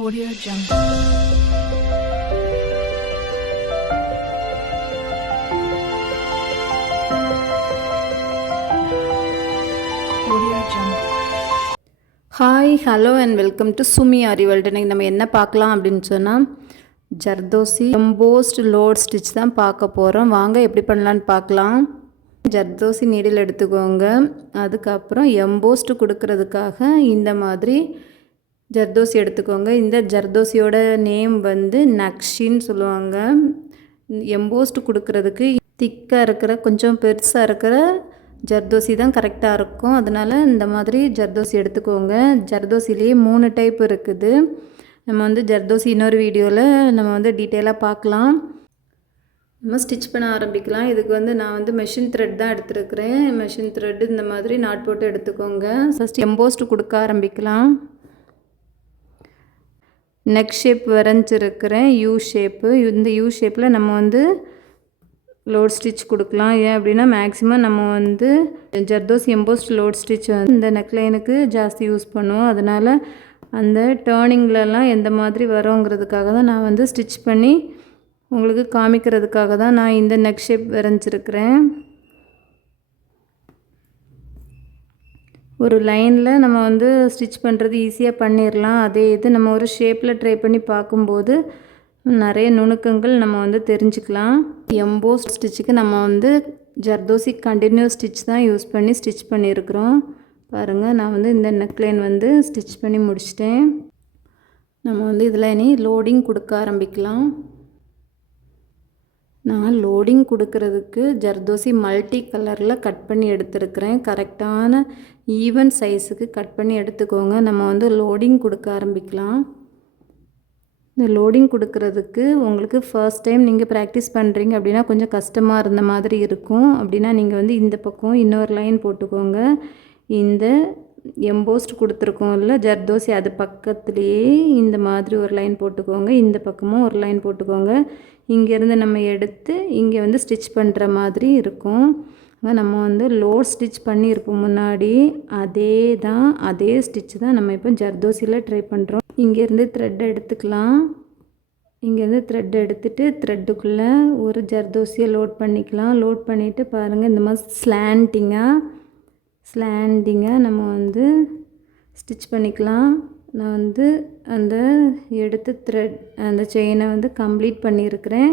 Audio Jungle. Hi hello and welcome to Sumi Aari world. இன்றைக்கி நம்ம என்ன பார்க்கலாம் அப்படின்னு சொன்னால் ஜர்தோசி எம்போஸ்ட் லோட் ஸ்டிச் தான் பார்க்க போகிறோம். வாங்க எப்படி பண்ணலான்னு பார்க்கலாம். ஜர்தோசி நீடில் எடுத்துக்கோங்க. அதுக்கப்புறம் எம்போஸ்ட் கொடுக்கறதுக்காக இந்த மாதிரி ஜர்தோசி எடுத்துக்கோங்க. இந்த ஜர்தோசியோட நேம் வந்து நக்ஷின்னு சொல்லுவாங்க. எம்போஸ்ட் கொடுக்கறதுக்கு திக்காக இருக்கிற கொஞ்சம் பெருசாக இருக்கிற ஜர்தோசி தான் கரெக்டாக இருக்கும். அதனால் இந்த மாதிரி ஜர்தோசி எடுத்துக்கோங்க. ஜர்தோசிலேயே 3 டைப் இருக்குது. நம்ம வந்து ஜர்தோசி இன்னொரு வீடியோவில் நம்ம வந்து டீட்டெயிலாக பார்க்கலாம். நம்ம ஸ்டிச் பண்ண ஆரம்பிக்கலாம். இதுக்கு வந்து நான் வந்து மெஷின் த்ரெட் தான் எடுத்துருக்கிறேன். மெஷின் த்ரெட் இந்த மாதிரி நாட் போட்டு எடுத்துக்கோங்க. ஃபஸ்ட் எம்போஸ்ட் கொடுக்க ஆரம்பிக்கலாம். நெக் ஷேப் வரைஞ்சிருக்கிறேன், யூ ஷேப்பு. இந்த யூ ஷேப்பில் நம்ம வந்து லோட் ஸ்டிச் கொடுக்கலாம். ஏன் அப்படின்னா மேக்ஸிமம் நம்ம வந்து ஜர்தோசி எம்போஸ்ட் லோட் ஸ்டிச் வந்து இந்த நெக்லைனுக்கு ஜாஸ்தி யூஸ் பண்ணுவோம். அதனால் அந்த டேர்னிங்லலாம் எந்த மாதிரி வரோங்கிறதுக்காக தான் நான் வந்து ஸ்டிச் பண்ணி உங்களுக்கு காமிக்கிறதுக்காக தான் நான் இந்த நெக் ஷேப் வரைஞ்சிருக்கிறேன். ஒரு லைனில் நம்ம வந்து ஸ்டிச் பண்ணுறது ஈஸியாக பண்ணிடலாம். அதே இது நம்ம ஒரு ஷேப்பில் ட்ரை பண்ணி பார்க்கும்போது நிறைய நுணுக்கங்கள் நம்ம வந்து தெரிஞ்சுக்கலாம். எம்போஸ்ட் ஸ்டிச்சுக்கு நம்ம வந்து ஜர்தோசி கண்டினியூஸ் ஸ்டிச் தான் யூஸ் பண்ணி ஸ்டிச் பண்ணியிருக்கிறோம். பாருங்கள், நான் வந்து இந்த நெக்லைன் வந்து ஸ்டிச் பண்ணி முடிச்சிட்டேன். நம்ம வந்து இதில் இனி லோடிங் கொடுக்க ஆரம்பிக்கலாம். நான் லோடிங் கொடுக்கறதுக்கு ஜர்தோசி மல்டி கலரில் கட் பண்ணி எடுத்துருக்கிறேன். கரெக்டான ஈவன் சைஸுக்கு கட் பண்ணி எடுத்துக்கோங்க. நம்ம வந்து லோடிங் கொடுக்க ஆரம்பிக்கலாம். இந்த லோடிங் கொடுக்கறதுக்கு உங்களுக்கு ஃபர்ஸ்ட் டைம் நீங்கள் ப்ராக்டிஸ் பண்ணுறீங்க அப்படின்னா கொஞ்சம் கஷ்டமாக இருந்த மாதிரி இருக்கும். அப்படின்னா நீங்கள் வந்து இந்த பக்கம் இன்னொரு லைன் போட்டுக்கோங்க. இந்த எம்போஸ்ட் கொடுத்துருக்கோம் இல்லை ஜர்தோசி, அது பக்கத்துலேயே இந்த மாதிரி ஒரு லைன் போட்டுக்கோங்க. இந்த பக்கமும் ஒரு லைன் போட்டுக்கோங்க. இங்கேருந்து நம்ம எடுத்து இங்கே வந்து ஸ்டிச் பண்ணுற மாதிரி இருக்கும். நம்ம வந்து லோட் ஸ்டிச் பண்ணியிருப்போம் முன்னாடி, அதே ஸ்டிச் தான் நம்ம இப்போ ஜர்தோசியில் ட்ரை பண்ணுறோம். இங்கேருந்து த்ரெட் எடுத்துக்கலாம். இங்கேருந்து த்ரெட் எடுத்துகிட்டு த்ரெட்டுக்குள்ளே ஒரு ஜர்தோசியை லோட் பண்ணிக்கலாம். லோட் பண்ணிவிட்டு பாருங்கள், இந்த மாதிரி ஸ்லாண்டிங்காக நம்ம வந்து ஸ்டிச் பண்ணிக்கலாம். நான் வந்து அந்த எடுத்து அந்த செயினை வந்து கம்ப்ளீட் பண்ணியிருக்கிறேன்.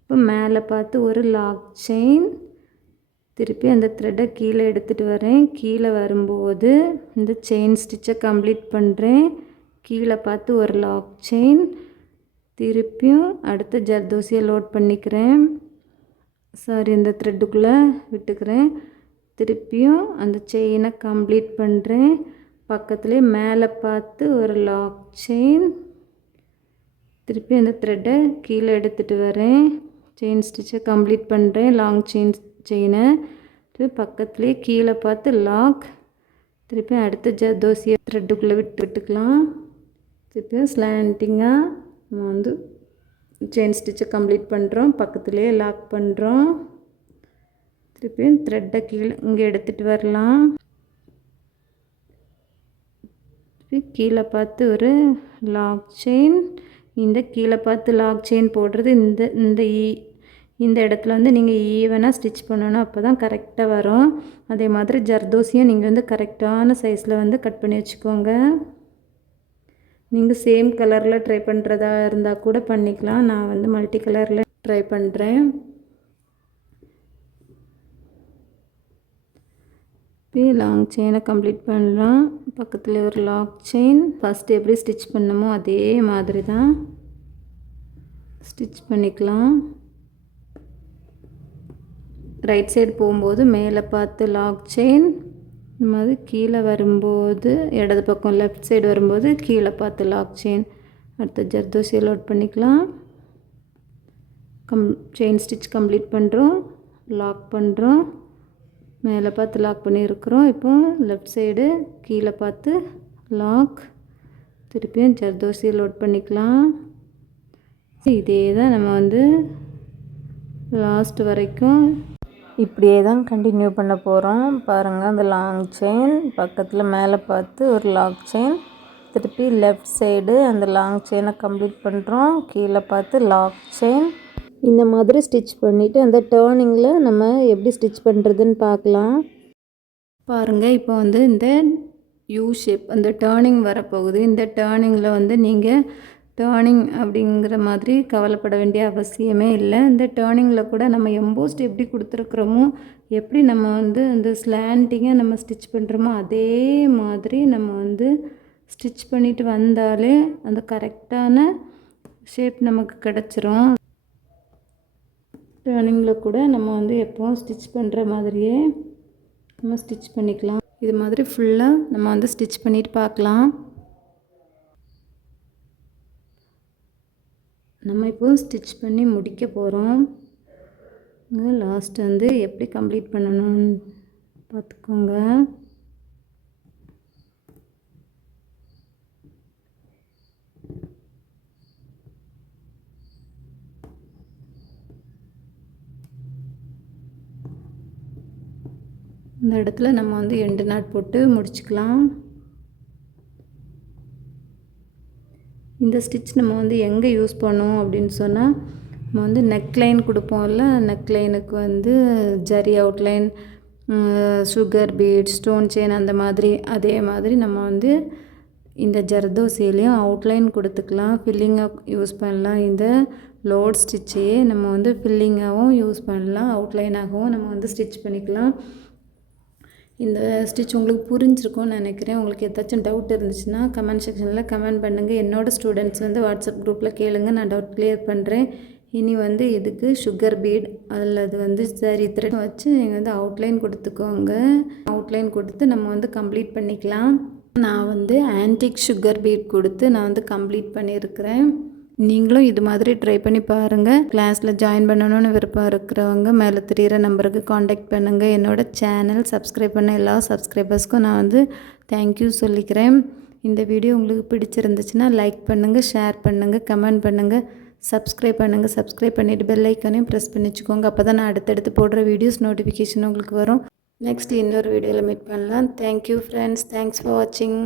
இப்போ மேலே பார்த்து ஒரு லாக் செயின், திருப்பி அந்த த்ரெட்டை கீழே எடுத்துகிட்டு வரேன். கீழே வரும்போது இந்த செயின் ஸ்டிச்சை கம்ப்ளீட் பண்ணுறேன். கீழே பார்த்து ஒரு லாக் செயின், திருப்பியும் அடுத்த ஜர்தோசியை லோட் பண்ணிக்கிறேன். இந்த த்ரெட்டுக்குள்ளே விட்டுக்கிறேன். திருப்பியும் அந்த செயினை கம்ப்ளீட் பண்ணுறேன். பக்கத்துலேயே மேலே பார்த்து ஒரு லாக் செயின், திருப்பி அந்த த்ரெட்டை கீழே எடுத்துகிட்டு வரேன். செயின் ஸ்டிச்சை கம்ப்ளீட் பண்ணுறேன். லாங் செயினை பக்கத்துலேயே கீழே பார்த்து லாக், திருப்பி அடுத்த ஜர்தோசியை த்ரெட்டுக்குள்ளே விட்டுக்கலாம். திருப்பியும் ஸ்லாண்டிங்காக நம்ம வந்து செயின் ஸ்டிச்சை கம்ப்ளீட் பண்ணுறோம். பக்கத்துலேயே லாக் பண்ணுறோம். திருப்பியும் த்ரெட்டை இங்கே எடுத்துகிட்டு வரலாம். கீழே பார்த்து ஒரு லாக் செயின். இந்த கீழே பார்த்து லாக் செயின் போடுறது இந்த இடத்துல வந்து நீங்கள் ஈவனாக ஸ்டிச் பண்ணணும். அப்போ தான் கரெக்டாக வரும். அதே மாதிரி ஜர்தோசியும் நீங்கள் வந்து கரெக்டான சைஸில் வந்து கட் பண்ணி வச்சுக்கோங்க. நீங்கள் சேம் கலரில் ட்ரை பண்ணுறதா இருந்தால் கூட பண்ணிக்கலாம். நான் வந்து மல்டி கலரில் ட்ரை பண்ணுறேன். இப்போ லாங் செயினை கம்ப்ளீட் பண்ணலாம். பக்கத்தில் ஒரு லாக் செயின். ஃபஸ்ட்டு எப்படி ஸ்டிச் பண்ணமோ அதே மாதிரி தான் ஸ்டிச் பண்ணிக்கலாம். ரைட் சைடு போகும்போது மேலே பார்த்து லாக் செயின், இந்த மாதிரி கீழே வரும்போது இடது பக்கம் லெஃப்ட் சைடு வரும்போது கீழே பார்த்து லாக் செயின். அடுத்த ஜர்தோசியை லோட் பண்ணிக்கலாம். செயின் ஸ்டிச் கம்ப்ளீட் பண்ணுறோம். லாக் பண்ணுறோம். மேலே பார்த்து லாக் பண்ணியிருக்கிறோம். இப்போ லெஃப்ட் சைடு கீழே பார்த்து லாக், திருப்பியும் ஜர்தோசியை லோட் பண்ணிக்கலாம். இதே தான் நம்ம வந்து லாஸ்ட் வரைக்கும் இப்படியே தான் கண்டினியூ பண்ண போகிறோம். பாருங்கள், அந்த லாங் செயின் பக்கத்தில் மேலே பார்த்து ஒரு லாக் செயின், திருப்பி லெஃப்ட் சைடு அந்த லாங் செயினை கம்ப்ளீட் பண்ணுறோம். கீழே பார்த்து லாக் செயின் இந்த மாதிரி ஸ்டிச் பண்ணிவிட்டு அந்த டேர்னிங்கில் நம்ம எப்படி ஸ்டிச் பண்ணுறதுன்னு பார்க்கலாம். பாருங்கள், இப்போ வந்து இந்த யூ ஷேப் அந்த டேர்னிங் வரப்போகுது. இந்த டேர்னிங்கில் வந்து நீங்கள் டேர்னிங் அப்படிங்கிற மாதிரி கவலைப்பட வேண்டிய அவசியமே இல்லை. இந்த டேர்னிங்கில் கூட நம்ம எம்போஸ்ட் எப்படி கொடுத்துருக்குறோமோ, எப்படி நம்ம வந்து இந்த ஸ்லாண்டிங்காக நம்ம ஸ்டிச் பண்ணுறோமோ அதே மாதிரி நம்ம வந்து ஸ்டிச் பண்ணிவிட்டு வந்தாலே அந்த கரெக்டான ஷேப் நமக்கு கிடச்சிரும். டேர்னிங்கில் கூட நம்ம வந்து எப்போவும் ஸ்டிச் பண்ணுற மாதிரியே நம்ம ஸ்டிச் பண்ணிக்கலாம். இது மாதிரி ஃபுல்லாக நம்ம வந்து ஸ்டிச் பண்ணிவிட்டு பார்க்கலாம். நம்ம இப்போ ஸ்டிச் பண்ணி முடிக்க போகிறோம். லாஸ்ட் வந்து எப்படி கம்ப்ளீட் பண்ணணும்னு பார்த்துக்கோங்க. இந்த இடத்துல நம்ம வந்து எண்டு நாட் போட்டு முடிச்சுக்கலாம். இந்த ஸ்டிச் நம்ம வந்து எங்கே யூஸ் பண்ணோம் அப்படின்னு சொன்னால், நம்ம வந்து நெக்லைன் கொடுப்போம்ல, நெக்லைனுக்கு வந்து zari outline, sugar beat, stone chain அந்த மாதிரி அதே மாதிரி நம்ம வந்து இந்த ஜர்தோசிலையும் அவுட்லைன் கொடுத்துக்கலாம். ஃபில்லிங்காக யூஸ் பண்ணலாம். இந்த லோட் ஸ்டிச்சையே நம்ம வந்து ஃபில்லிங்காகவும் யூஸ் பண்ணலாம், அவுட்லைனாகவும் நம்ம வந்து ஸ்டிச் பண்ணிக்கலாம். இந்த ஸ்டிச் உங்களுக்கு புரிஞ்சிருக்கும்னு நினைக்கிறேன். உங்களுக்கு ஏதாச்சும் டவுட் இருந்துச்சுன்னா கமெண்ட் செக்ஷனில் கமெண்ட் பண்ணுங்கள். என்னோடய ஸ்டூடெண்ட்ஸ் வந்து வாட்ஸ்அப் குரூப்பில் கேளுங்க, நான் டவுட் கிளியர் பண்ணுறேன். இனி வந்து இதுக்கு சுகர் பீட் அல்லது வந்து சரி த்ரெட் வச்சு நீங்கள் வந்து அவுட்லைன் கொடுத்துக்கோங்க. அவுட்லைன் கொடுத்து நம்ம வந்து கம்ப்ளீட் பண்ணிக்கலாம். நான் வந்து ஆன்டிக் சுகர் பீட் கொடுத்து நான் வந்து கம்ப்ளீட் பண்ணியிருக்கிறேன். நீங்களும் இது மாதிரி ட்ரை பண்ணி பாருங்கள். கிளாஸில் ஜாயின் பண்ணணும்னு விருப்பம் இருக்கிறவங்க மேலே தெரிகிற நம்பருக்கு காண்டாக்ட் பண்ணுங்கள். என்னோடய சேனல் சப்ஸ்கிரைப் பண்ண எல்லா சப்ஸ்கிரைபர்ஸ்க்கும் நான் வந்து தேங்க்யூ சொல்லிக்கிறேன். இந்த வீடியோ உங்களுக்கு பிடிச்சிருந்துச்சுன்னா லைக் பண்ணுங்கள், ஷேர் பண்ணுங்கள், கமெண்ட் பண்ணுங்கள், சப்ஸ்கிரைப் பண்ணுங்கள். சப்ஸ்கிரைப் பண்ணிவிட்டு பெல் ஐக்கானையும் ப்ரெஸ் பண்ணி வச்சுக்கோங்க. அப்போ தான் நான் அடுத்தடுத்து போடுற வீடியோஸ் நோட்டிஃபிகேஷன் உங்களுக்கு வரும். நெக்ஸ்ட் இன்னொரு வீடியோவில் மீட் பண்ணலாம். Thank you friends. தேங்க்ஸ் ஃபார் வாட்சிங்.